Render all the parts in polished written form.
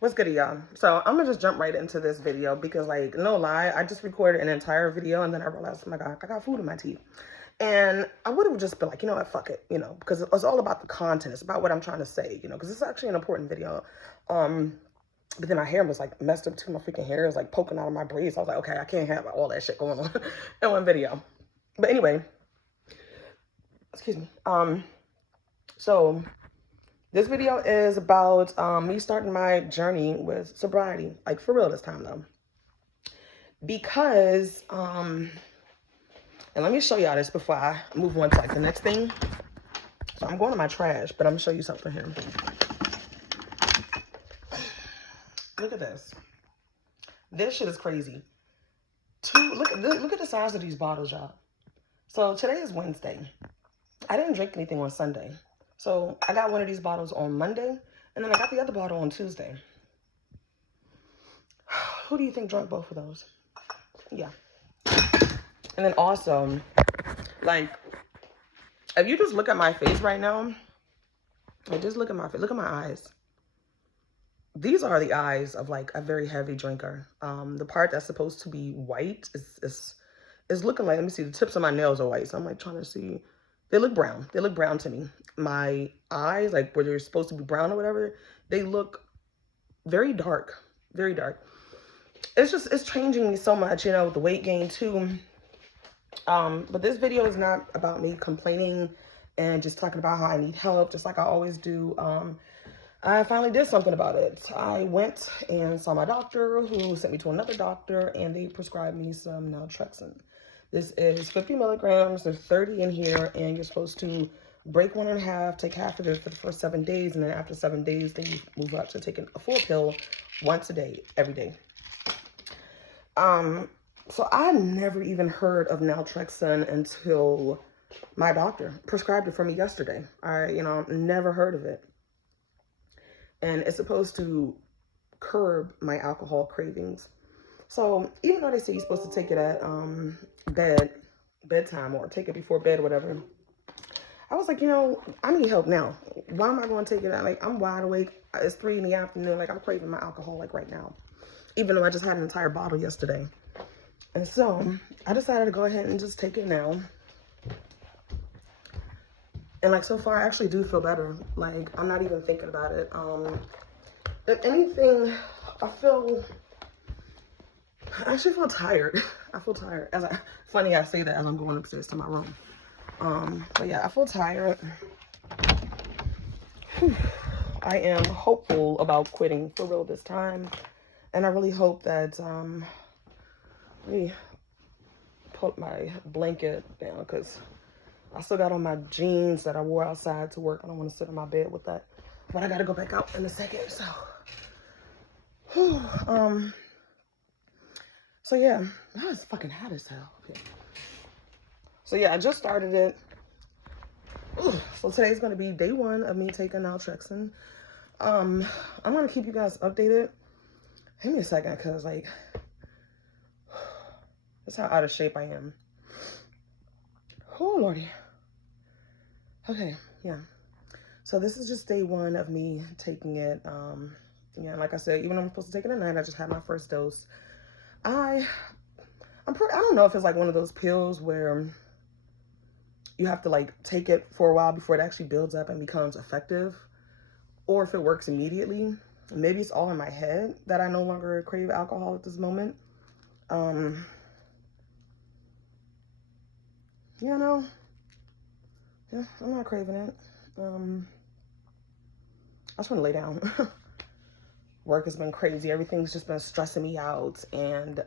What's good, y'all? So I'm gonna just jump right into this video because, like, no lie, I just recorded an entire video and then I realized, oh my god, I got food in my teeth. And I would have just been like, you know what, fuck it, because it's all about the content. It's about what I'm trying to say, because it's actually an important video. But then my hair was like messed up too. My freaking hair is like poking out of my braids. I was like, okay, I can't have all that shit going on in one video. But anyway, excuse me. So this video is about me starting my journey with sobriety, like for real this time though. Because, and let me show y'all this before I move on to like the next thing. So I'm going to my trash, but I'm gonna show you something here. Look at this. This shit is crazy. Look at the size of these bottles, y'all. So today is Wednesday. I didn't drink anything on Sunday. So I got one of these bottles on Monday, and then I got the other bottle on Tuesday. Who do you think drank both of those? Yeah. And then also, like, if you just look at my face right now, like, just look at my face, look at my eyes. These are the eyes of like a very heavy drinker. The part that's supposed to be white is looking like, let me see, the tips of my nails are white. So I'm like trying to see. They look brown. They look brown to me. My eyes, like where they're supposed to be brown or whatever, they look very dark. Very dark. It's changing me so much, with the weight gain too. But this video is not about me complaining and just talking about how I need help, just like I always do. I finally did something about it. I went and saw my doctor, who sent me to another doctor, and they prescribed me some Naltrexone. This is 50 milligrams. There's 30 in here, and you're supposed to break one in half, take half of it for the first 7 days, and then after 7 days, then you move up to taking a full pill once a day, every day. So I never even heard of Naltrexone until my doctor prescribed it for me yesterday. I, never heard of it. And it's supposed to curb my alcohol cravings. So even though they say you're supposed to take it at bedtime or take it before bed or whatever, I was like, I need help now. Why am I going to take it at, like, I'm wide awake. It's 3 in the afternoon. Like, I'm craving my alcohol, like, right now. Even though I just had an entire bottle yesterday. And so I decided to go ahead and just take it now. And like, so far I actually do feel better. Like, I'm not even thinking about it. If anything, I actually feel tired. I feel tired. Funny I say that as I'm going upstairs to my room. But yeah, I feel tired. Whew. I am hopeful about quitting for real this time. And I really hope that, let me put my blanket down because I still got on my jeans that I wore outside to work. I don't want to sit in my bed with that. But I got to go back out in a second. So, whew, so yeah, that was fucking hot as hell. Okay. So yeah, I just started it. Ooh, so today's going to be day 1 of me taking Naltrexone. I'm going to keep you guys updated. Give me a second, because like, that's how out of shape I am. Oh, Lordy. Okay, yeah. So this is just day 1 of me taking it. Yeah, like I said, even though I'm supposed to take it at night, I just had my first dose. I don't know if it's like one of those pills where you have to like take it for a while before it actually builds up and becomes effective, or if it works immediately. Maybe it's all in my head that I no longer crave alcohol at this moment. Yeah, I'm not craving it. I just want to lay down. Work has been crazy. Everything's just been stressing me out. And,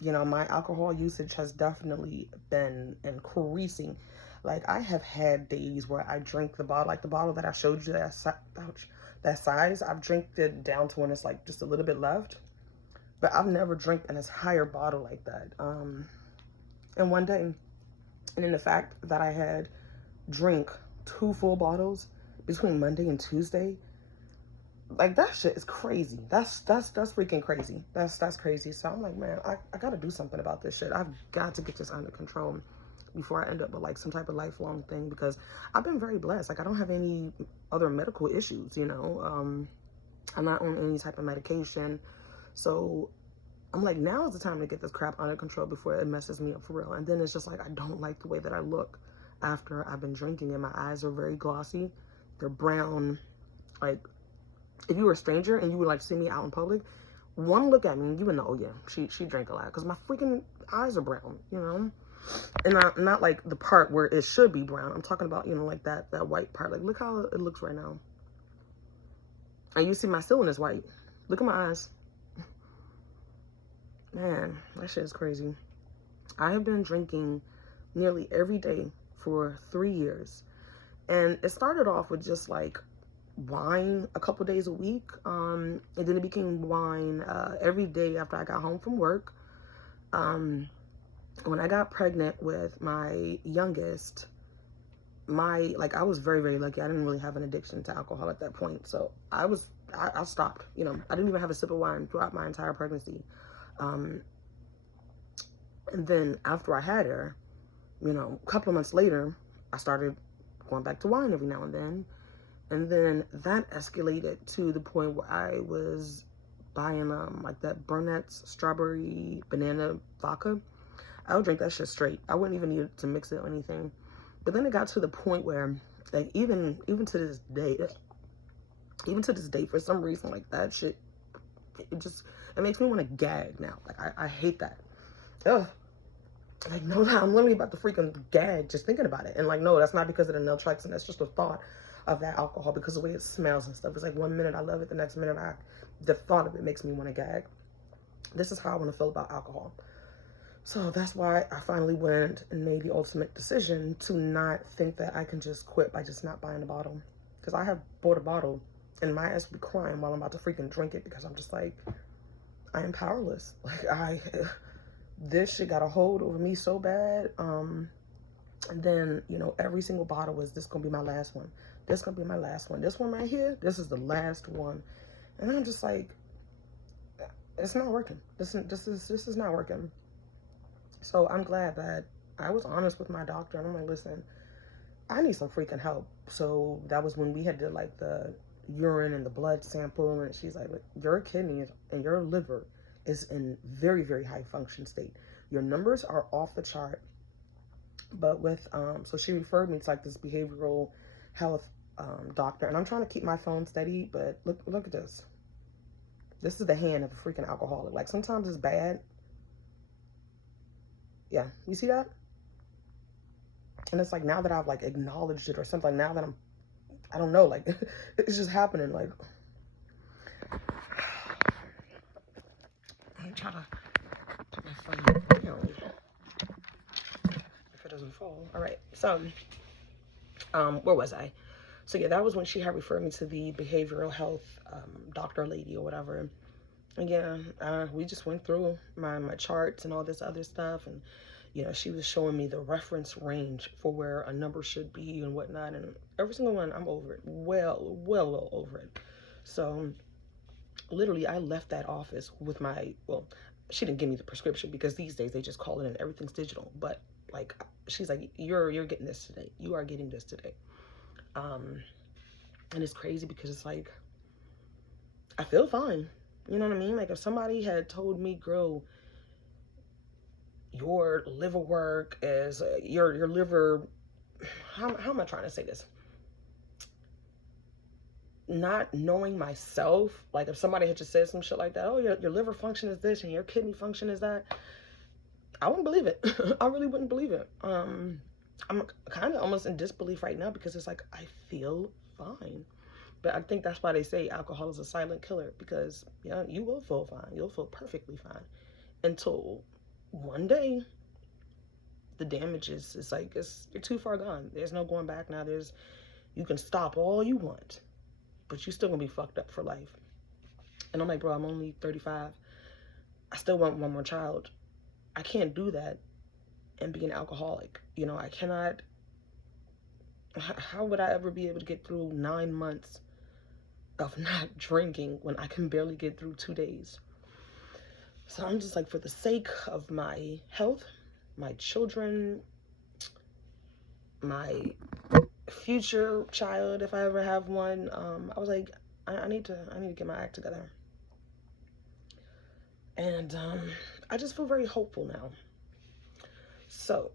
my alcohol usage has definitely been increasing. Like, I have had days where I drink the bottle, like the bottle that I showed you, that size. I've drank it down to when it's like just a little bit left. But I've never drank an entire bottle like that in one day. And in the fact that I had drink 2 full bottles between Monday and Tuesday, like, that shit is crazy. That's freaking crazy. That's crazy. So I'm like, man, I gotta do something about this shit. I've got to get this under control before I end up with like some type of lifelong thing, because I've been very blessed. Like, I don't have any other medical issues, I'm not on any type of medication. So I'm like, now is the time to get this crap under control before it messes me up for real. And then it's just like, I don't like the way that I look after I've been drinking, and my eyes are very glossy. They're brown. Like, if you were a stranger and you would like see me out in public, one look at me and you would know, oh yeah, she drank a lot, because my freaking eyes are brown, you know. And not like the part where it should be brown. I'm talking about, you know, like that white part. Like, look how it looks right now. And you see my ceiling is white. Look at my eyes. Man, that shit is crazy. I have been drinking nearly every day for 3 years. And it started off with just like wine a couple days a week. And then it became wine every day after I got home from work. When I got pregnant with my youngest, I was very, very lucky. I didn't really have an addiction to alcohol at that point. So I stopped, you know. I didn't even have a sip of wine throughout my entire pregnancy. And then after I had her, you know, a couple of months later, I started going back to wine every now and then. And then that escalated to the point where I was buying like that Burnett's strawberry banana vodka. I would drink that shit straight. I wouldn't even need to mix it or anything. But then it got to the point where, like, even to this day, for some reason, like, that shit, it makes me want to gag now. Like, I hate that. Ugh. Like, no, I'm literally about to freaking gag just thinking about it. And, like, no, that's not because of the Naltrexone. That's just the thought of that alcohol, because of the way it smells and stuff. It's like 1 minute I love it, the next minute the thought of it makes me want to gag. This is how I want to feel about alcohol. So that's why I finally went and made the ultimate decision to not think that I can just quit by just not buying a bottle. Because I have bought a bottle and my ass would be crying while I'm about to freaking drink it, because I'm just like, I am powerless. Like, this shit got a hold over me so bad. And then, you know, every single bottle was, this gonna be my last one. This gonna be my last one. This one right here, this is the last one. And I'm just like, it's not working. This is not working. So I'm glad that I was honest with my doctor, and I'm like, listen, I need some freaking help. So that was when we had to like the urine and the blood sample, and she's like, your kidneys and your liver is in very, very high function state. Your numbers are off the chart. But with, so she referred me to like this behavioral health doctor, and I'm trying to keep my phone steady, but look at this. This is the hand of a freaking alcoholic. Like, sometimes it's bad. Yeah, you see that? And it's like, now that I've like acknowledged it or something, now that I don't know, like, it's just happening. Like, I'm trying to put my phone down if it doesn't fall. All right, so, where was I? So yeah, that was when she had referred me to the behavioral health doctor lady or whatever. And yeah, we just went through my charts and all this other stuff, and you know, she was showing me the reference range for where a number should be and whatnot, and every single one, I'm over it, well over it. So literally, I left that office with my, well, she didn't give me the prescription, because these days they just call it in, everything's digital. But like, she's like, you're getting this today. You are getting this today. And it's crazy because it's like, I feel fine. You know what I mean? Like, if somebody had told me, girl, your liver work is, your liver, how am I trying to say this? Not knowing myself, like if somebody had just said some shit like that, oh, your liver function is this and your kidney function is that, I wouldn't believe it. I really wouldn't believe it. I'm kind of almost in disbelief right now, because it's like, I feel fine. But I think that's why they say alcohol is a silent killer, because yeah, you will feel fine. You'll feel perfectly fine until one day the damage is like, you're too far gone. There's no going back now. You can stop all you want, but you're still gonna be fucked up for life. And I'm like, bro, I'm only 35. I still want one more child. I can't do that and be an alcoholic. You know, I cannot. How would I ever be able to get through 9 months of not drinking when I can barely get through 2 days? So I'm just like, for the sake of my health, my children, my future child, if I ever have one, I was like, I need to get my act together. And I just feel very hopeful now. So,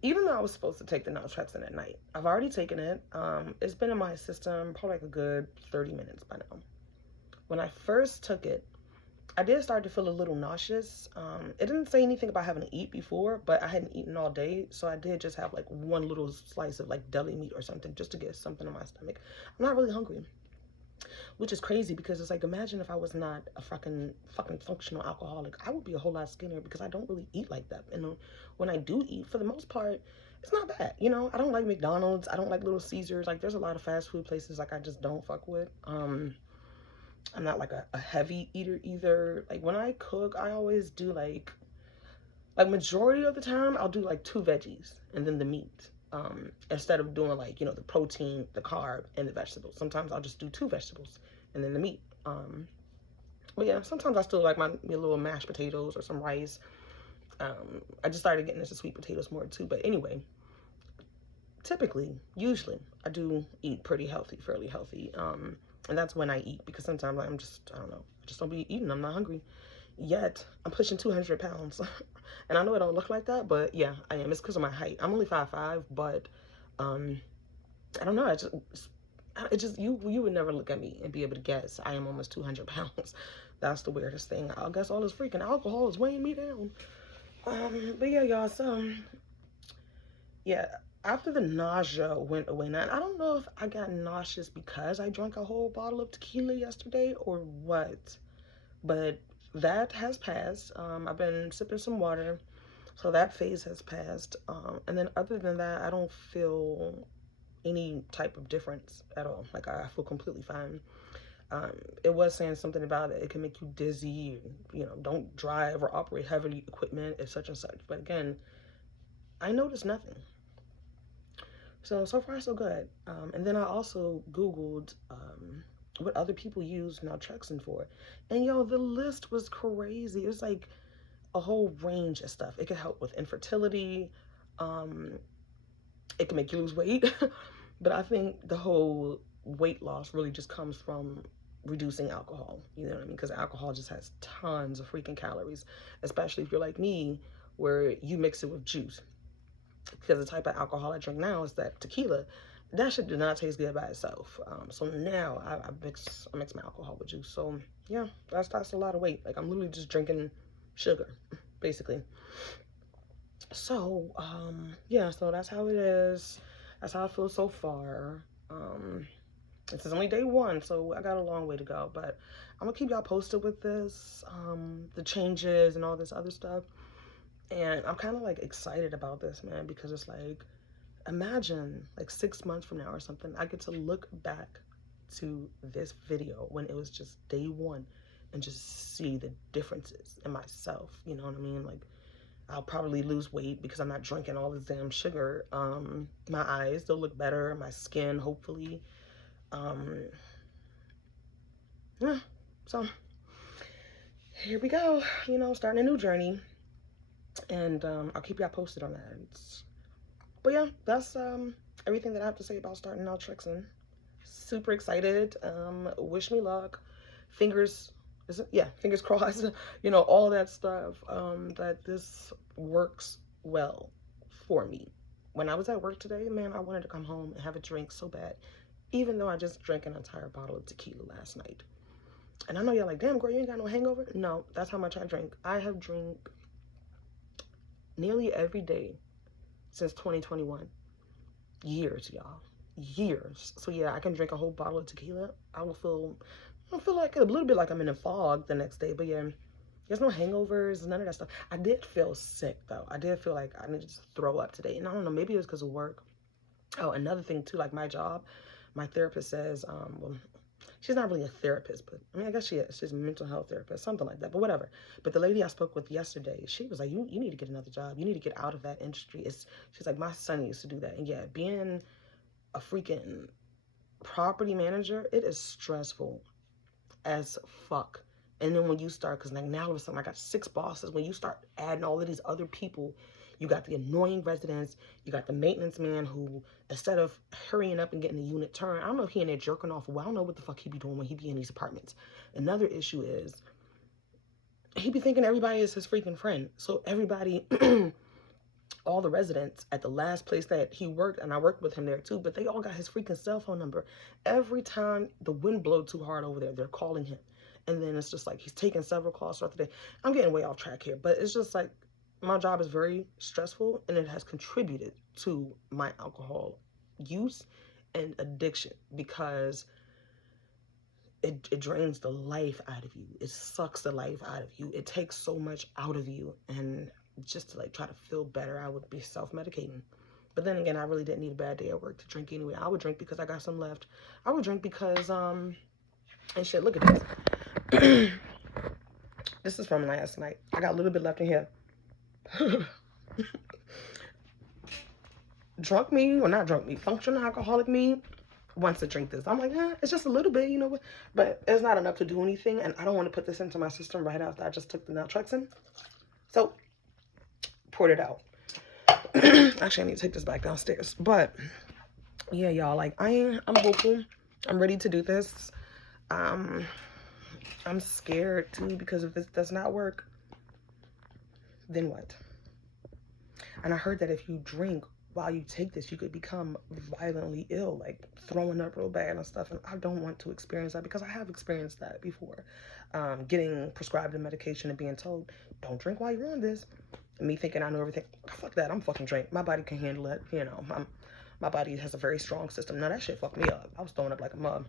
even though I was supposed to take the naltrexone at night, I've already taken it. It's been in my system probably like a good 30 minutes by now. When I first took it, I did start to feel a little nauseous. It didn't say anything about having to eat before, but I hadn't eaten all day, so I did just have like one little slice of like deli meat or something just to get something in my stomach. I'm not really hungry, which is crazy because it's like, imagine if I was not a fucking functional alcoholic. I would be a whole lot skinnier because I don't really eat like that. And when I do eat, for the most part, it's not bad. You know, I don't like McDonald's. I don't like Little Caesars. Like, there's a lot of fast food places like I just don't fuck with. I'm not like a heavy eater either. Like, when I cook, I always do like majority of the time, I'll do like 2 veggies and then the meat. Instead of doing like, you know, the protein, the carb, and the vegetables. Sometimes I'll just do 2 vegetables and then the meat. But yeah, sometimes I still like my little mashed potatoes or some rice. I just started getting into sweet potatoes more too. But anyway, usually, I do eat pretty healthy, fairly healthy. And that's when I eat, because sometimes I don't know, I just don't be eating. I'm not hungry. Yet, I'm pushing 200 pounds. And I know I don't look like that, but yeah, I am. It's because of my height. I'm only 5'5", but I don't know. You would never look at me and be able to guess I am almost 200 pounds. That's the weirdest thing. I guess all this freaking alcohol is weighing me down. But yeah, y'all, so yeah, after the nausea went away, now I don't know if I got nauseous because I drank a whole bottle of tequila yesterday or what, but that has passed. I've been sipping some water, so that phase has passed. And then other than that, I don't feel any type of difference at all. Like, I feel completely fine. It was saying something about it can make you dizzy, you know, don't drive or operate heavy equipment and such. But again, I noticed nothing. So far so good. And then I also Googled what other people use naltrexone for. And yo, the list was crazy. It was like a whole range of stuff. It can help with infertility. It can make you lose weight. But I think the whole weight loss really just comes from reducing alcohol. You know what I mean? Because alcohol just has tons of freaking calories, especially if you're like me, where you mix it with juice. Because the type of alcohol I drink now is that tequila. That shit did not taste good by itself. So now I mix my alcohol with juice. So yeah, that's a lot of weight. Like, I'm literally just drinking sugar, basically. So yeah, so that's how it is. That's how I feel so far. This is only day 1, so I got a long way to go. But I'm gonna keep y'all posted with this, the changes and all this other stuff. And I'm kind of like excited about this, man, because it's like, imagine like 6 months from now or something, I get to look back to this video when it was just day 1 and just see the differences in myself. You know what I mean? Like, I'll probably lose weight because I'm not drinking all this damn sugar. My eyes, they'll look better. My skin, hopefully. Yeah, so here we go. You know, starting a new journey. And I'll keep y'all posted on that. But yeah, that's everything that I have to say about starting naltrexone. Super excited. Wish me luck. Fingers crossed. You know, all that stuff. That this works well for me. When I was at work today, man, I wanted to come home and have a drink so bad, even though I just drank an entire bottle of tequila last night. And I know y'all like, damn, girl, you ain't got no hangover. No, that's how much I drink. I have drank nearly every day since 2021. Years, y'all. Years. So yeah, I can drink a whole bottle of tequila. I feel like a little bit like I'm in a fog the next day. But yeah, there's no hangovers, none of that stuff. I did feel sick though. I did feel like I needed to throw up today. And I don't know, maybe it was because of work. Oh, another thing too, like my job, my therapist says, well, she's not really a therapist, but I mean, I guess she is. She's a mental health therapist, something like that, but whatever. But the lady I spoke with yesterday, she was like, you need to get another job. You need to get out of that industry. She's like, my son used to do that. And yeah, being a freaking property manager, it is stressful as fuck. And then when you start, because like now all of a sudden I got 6 bosses, when you start adding all of these other people You got the annoying residents. You got the maintenance man who, instead of hurrying up and getting the unit turned, I don't know if he in there jerking off. Well, I don't know what the fuck he be doing when he be in these apartments. Another issue is he be thinking everybody is his freaking friend. So everybody, all the residents at the last place that he worked, and I worked with him there too, but they all got his freaking cell phone number. Every time the wind blow too hard over there, they're calling him. And then it's just like he's taking several calls throughout the day. I'm getting way off track here, but it's just like my job is very stressful, and it has contributed to my alcohol use and addiction because it drains the life out of you. It sucks the life out of you. It takes so much out of you. And just to like try to feel better, I would be self-medicating. But then again, I really didn't need a bad day at work to drink anyway. I would drink because I got some left. I would drink because, and shit, look at this. This is from last night. I got a little bit left in here. Drunk me, or not drunk me, functional alcoholic me wants to drink this. I'm like, it's just a little bit, you know, but it's not enough to do anything. And I don't want to put this into my system right after I just took the Naltrexone. So, poured it out. Actually, I need to take this back downstairs. But, yeah, y'all, like, I'm hopeful. I'm ready to do this. I'm scared, too, because if this does not work, then what? And I heard that if you drink while you take this, you could become violently ill, like throwing up real bad and stuff. And I don't want to experience that because I have experienced that before. Getting prescribed a medication and being told, don't drink while you're on this. And me thinking I know everything. Fuck that, I'm fucking drink. My body can handle it, you know. My body has a very strong system. No, that shit fucked me up. I was throwing up like a mug.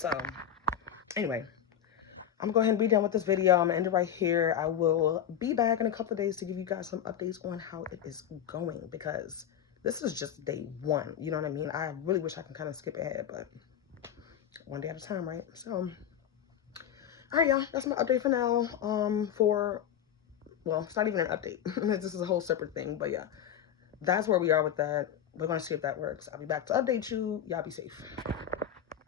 So, anyway. I'm going to go ahead and be done with this video. I'm going to end it right here. I will be back in a couple of days to give you guys some updates on how it is going because this is just day one. You know what I mean? I really wish I can kind of skip ahead, but one day at a time, right? So, all right, y'all. That's my update for now. Well, it's not even an update. This is a whole separate thing, but yeah, that's where we are with that. We're going to see if that works. I'll be back to update you. Y'all be safe.